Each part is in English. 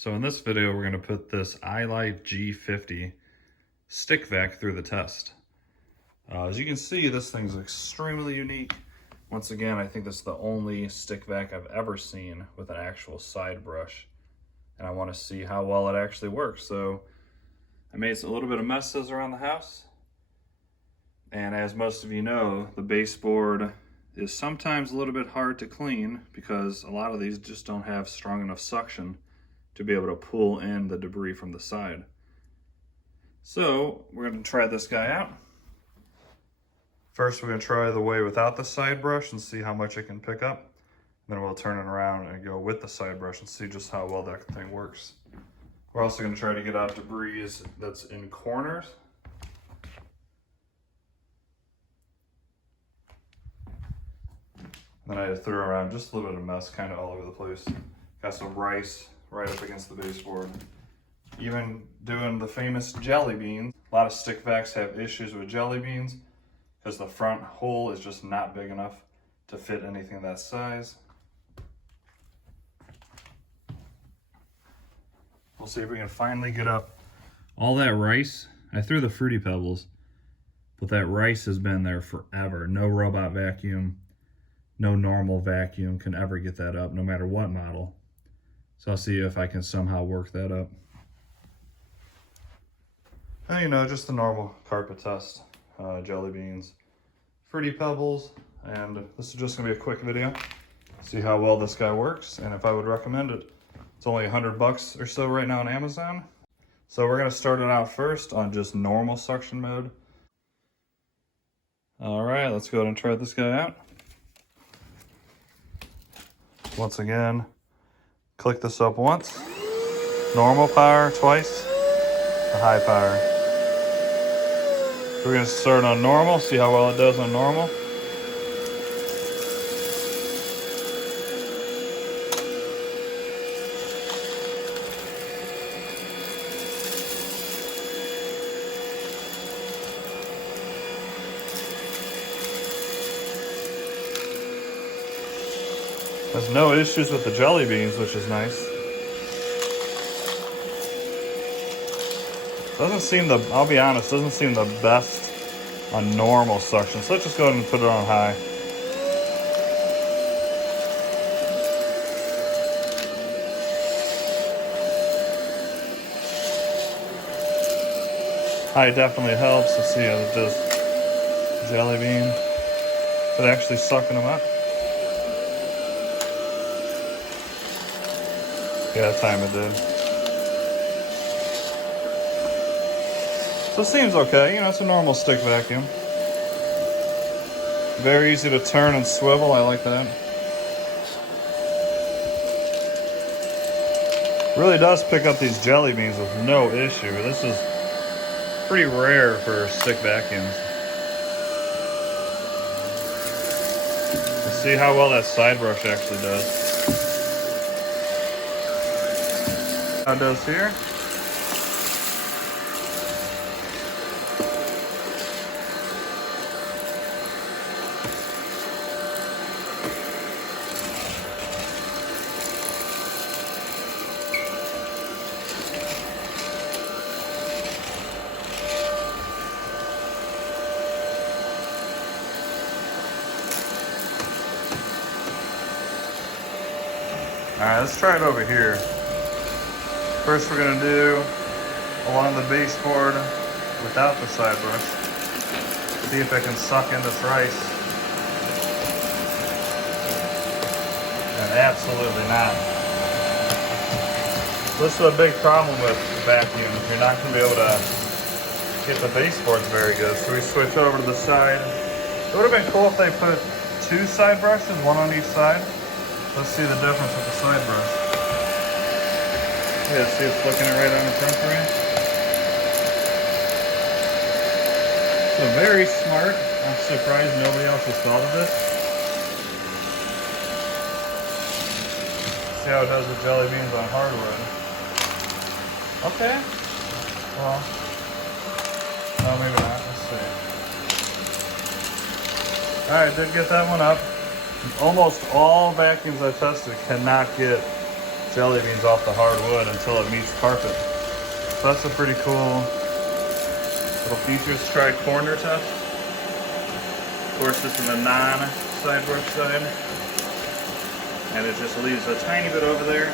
So in this video, we're going to put this iLife G50 stick vac through the test. As you can see, this thing's extremely unique. Once again, I think this is the only stick vac I've ever seen with an actual side brush. And I want to see how well it actually works. So I made a little bit of messes around the house. And as most of you know, the baseboard is sometimes a little bit hard to clean because a lot of these just don't have strong enough suction to be able to pull in the debris from the side. So we're going to try this guy out. First, we're going to try the way without the side brush and see how much it can pick up. Then we'll turn it around and go with the side brush and see just how well that thing works. We're also going to try to get out debris that's in corners. Then I threw around just a little bit of mess kind of all over the place. Got some rice right up against the baseboard. Even doing the famous jelly beans. A lot of stick vacs have issues with jelly beans because the front hole is just not big enough to fit anything that size. We'll see if we can finally get up all that rice. I threw the Fruity Pebbles, but that rice has been there forever. No robot vacuum, no normal vacuum can ever get that up, no matter what model. So I'll see if I can somehow work that up. And you know, just the normal carpet test. Jelly beans, Fruity Pebbles, and this is just gonna be a quick video. See how well this guy works, and if I would recommend it. It's only $100 or so right now on Amazon. So we're gonna start it out first on just normal suction mode. All right, let's go ahead and try this guy out. Once again, click this up once, normal power twice, the high power. We're gonna start on normal, see how well it does on normal. There's no issues with the jelly beans, which is nice. Doesn't seem I'll be honest, doesn't seem the best on normal suction. So let's just go ahead and put it on high. High definitely helps. Let's see how it does jelly bean. But actually sucking them up. Yeah, that time it did. So it seems okay, you know, it's a normal stick vacuum. Very easy to turn and swivel, I like that. Really does pick up these jelly beans with no issue. This is pretty rare for stick vacuums. Let's see how well that side brush actually does. How it does here. All right, let's try it over here. First we're going to do along the baseboard without the side brush. See if I can suck in this rice. And absolutely not. This is a big problem with vacuums. You're not going to be able to get the baseboards very good. So we switch over to the side. It would have been cool if they put two side brushes, one on each side. Let's see the difference with the side brush. Yeah, see it's flicking it right on the front for you. So very smart. I'm surprised nobody else has thought of this. See how it does with jelly beans on hardwood. Okay. Well, no, maybe not. Let's see. Alright, did get that one up. Almost all vacuums I tested cannot get jelly beans off the hardwood until it meets carpet. So that's a pretty cool little feature. Let's try corner test. Of course, this is a non-side brush side. And it just leaves a tiny bit over there.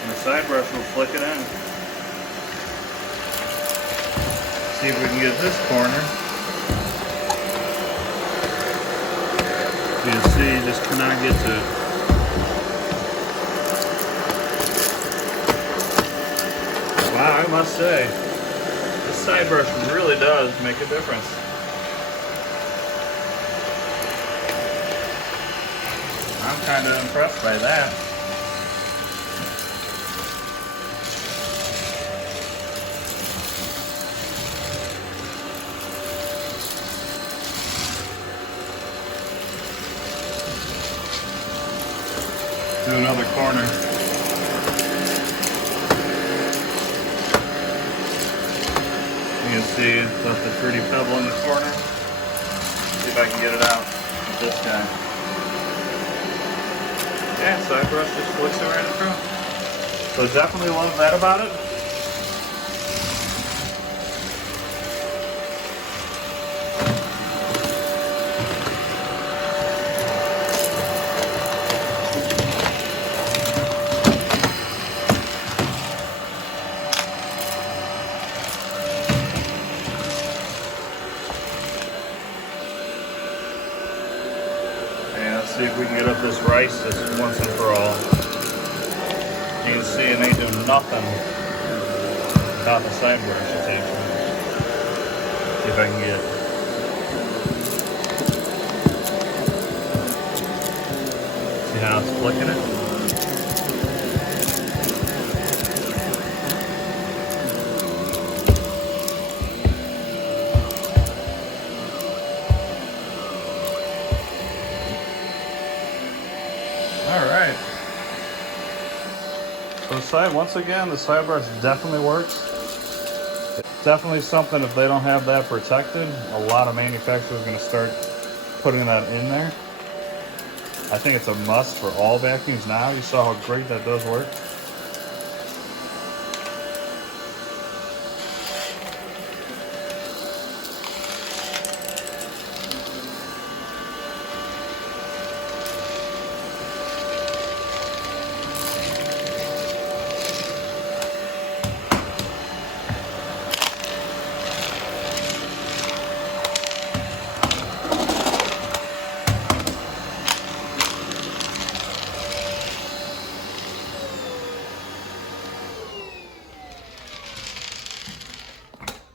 And the side brush will flick it in. See if we can get this corner. You can see, just cannot get to it. Wow, I must say, this side brush really does make a difference. I'm kind of impressed by that. Do another corner. You can see left a pretty pebble in the corner. See if I can get it out with this guy. Yeah, side brush just flicks it right through. So definitely love that about it. Let's see if we can get up this rice just once and for all. You can see it ain't doing nothing without the side brush attachment. See if I can get see how it's flicking it? Alright. So once again, the side brush definitely works. It's definitely something, if they don't have that protected, a lot of manufacturers are going to start putting that in there. I think it's a must for all vacuums now. You saw how great that does work.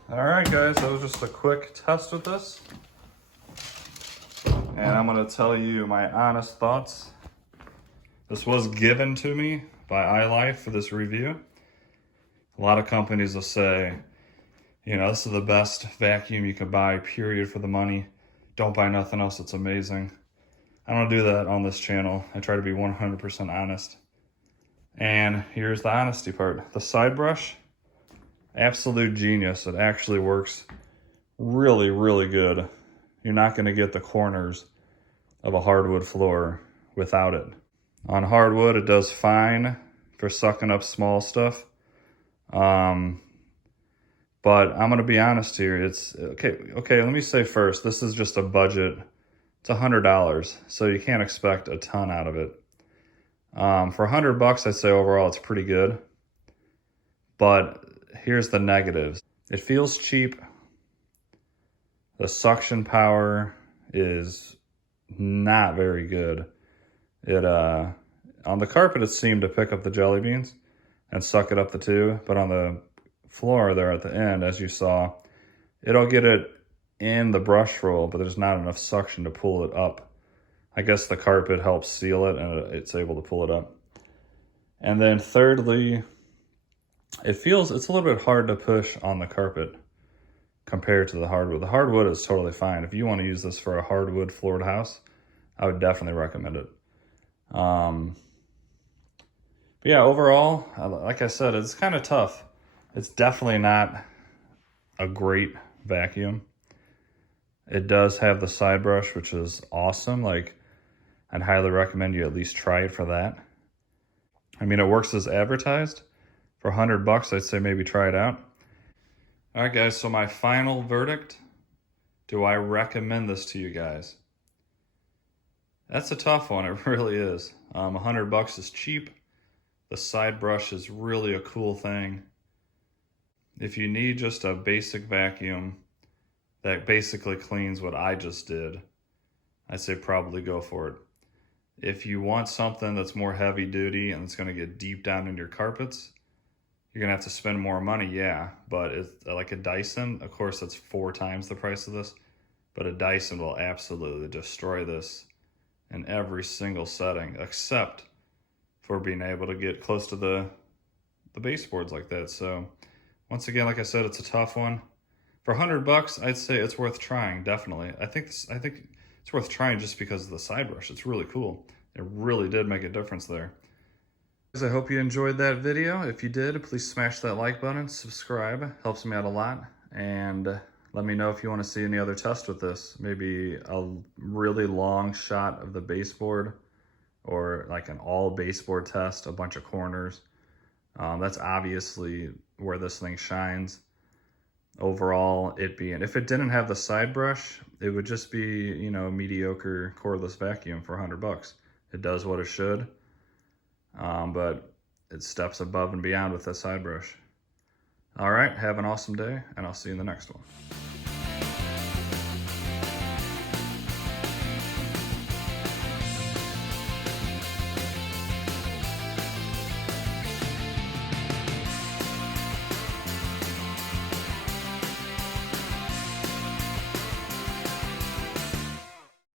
Alright guys, that was just a quick test with this. And I'm going to tell you my honest thoughts. This was given to me by iLife for this review. A lot of companies will say, you know, this is the best vacuum you can buy, period, for the money. Don't buy nothing else, it's amazing. I don't do that on this channel. I try to be 100% honest. And here's the honesty part. The side brush, absolute genius. It actually works really, really good. You're not going to get the corners of a hardwood floor without it. On hardwood, it does fine for sucking up small stuff. But I'm going to be honest here. It's okay. Let me say first, this is just a budget. It's $100, so you can't expect a ton out of it. For $100, I'd say overall it's pretty good. But here's the negatives. It feels cheap. The suction power is not very good. It on the carpet it seemed to pick up the jelly beans and suck it up the tube, but on the floor there at the end, as you saw, it'll get it in the brush roll, but there's not enough suction to pull it up. I guess the carpet helps seal it and it's able to pull it up. And then thirdly, it's a little bit hard to push on the carpet compared to the hardwood. The hardwood is totally fine. If you want to use this for a hardwood floored house, I would definitely recommend it. But yeah, overall, like I said, it's kind of tough. It's definitely not a great vacuum. It does have the side brush, which is awesome. Like, I'd highly recommend you at least try it for that. I mean, it works as advertised. For $100, I'd say maybe try it out. All right, guys, so my final verdict. Do I recommend this to you guys? That's a tough one, it really is. $100 is cheap. The side brush is really a cool thing. If you need just a basic vacuum that basically cleans what I just did, I'd say probably go for it. If you want something that's more heavy duty and it's gonna get deep down in your carpets, you're gonna have to spend more money, yeah, but it's like a Dyson, of course that's 4 times the price of this, but a Dyson will absolutely destroy this in every single setting, except for being able to get close to the baseboards like that. So once again, like I said, it's a tough one. For $100, I'd say it's worth trying, definitely. I think it's worth trying just because of the side brush. It's really cool. It really did make a difference there. I hope you enjoyed that video. If you did, please smash that like button, subscribe, helps me out a lot, and let me know if you want to see any other tests with this. Maybe a really long shot of the baseboard, or like an all baseboard test, a bunch of corners. That's obviously where this thing shines. Overall, if it didn't have the side brush, it would just be, you know, a mediocre cordless vacuum for $100. It does what it should, but it steps above and beyond with that side brush. All right, have an awesome day, and I'll see you in the next one.